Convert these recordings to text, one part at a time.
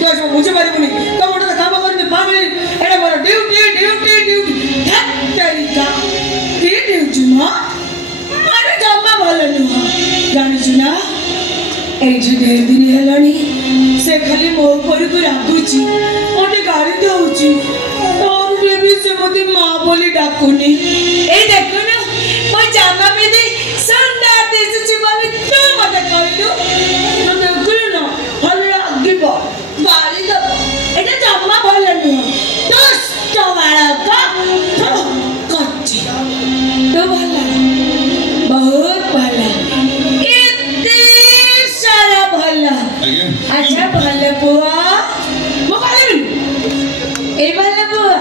तू आज मुझे बारी बोली तो मोटा तो काम करने पागल एड़ा मोरा ड्यूटी तेरी का ये ड्यूटी मां मारे जम्मा भले नुहा जानी चुना ए जो देर दिन हेलानी से खाली मो ऊपर को रागुची मोटे गाड़ी दउची और बेबी से मोती मां बोली डाकुनी ए देखो ना मैं जामा पे दे सुंदर दिस चिबानी तो मत कहलु तो देखो ना हल्ला गिब गाड़ी दब एटा जामा भले नुहा दुष्ट बालका तो कच्ची तो भला बहुत भला इतनी सारा भला अच्छा भला बुआ मकालिन ए भला बुआ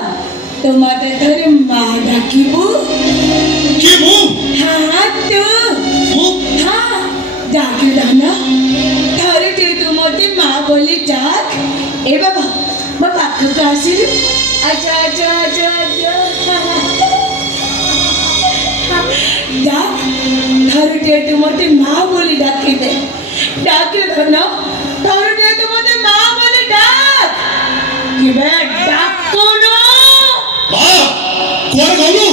तो माता तोरे माँ डाकिबू किबू हाँ तू हाँ डाकिल दाना थारे ते तू मोटे माँ बोली डाक ए बाबा मैं पाखु कासी अच्छा डाक थारे ते तू मोटे माँ बोली डाकी दे डाकिल दाना थारे ते तू मोटे माँ बोली डाक कि बे डाको ना माँ कौन कहलू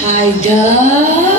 Haida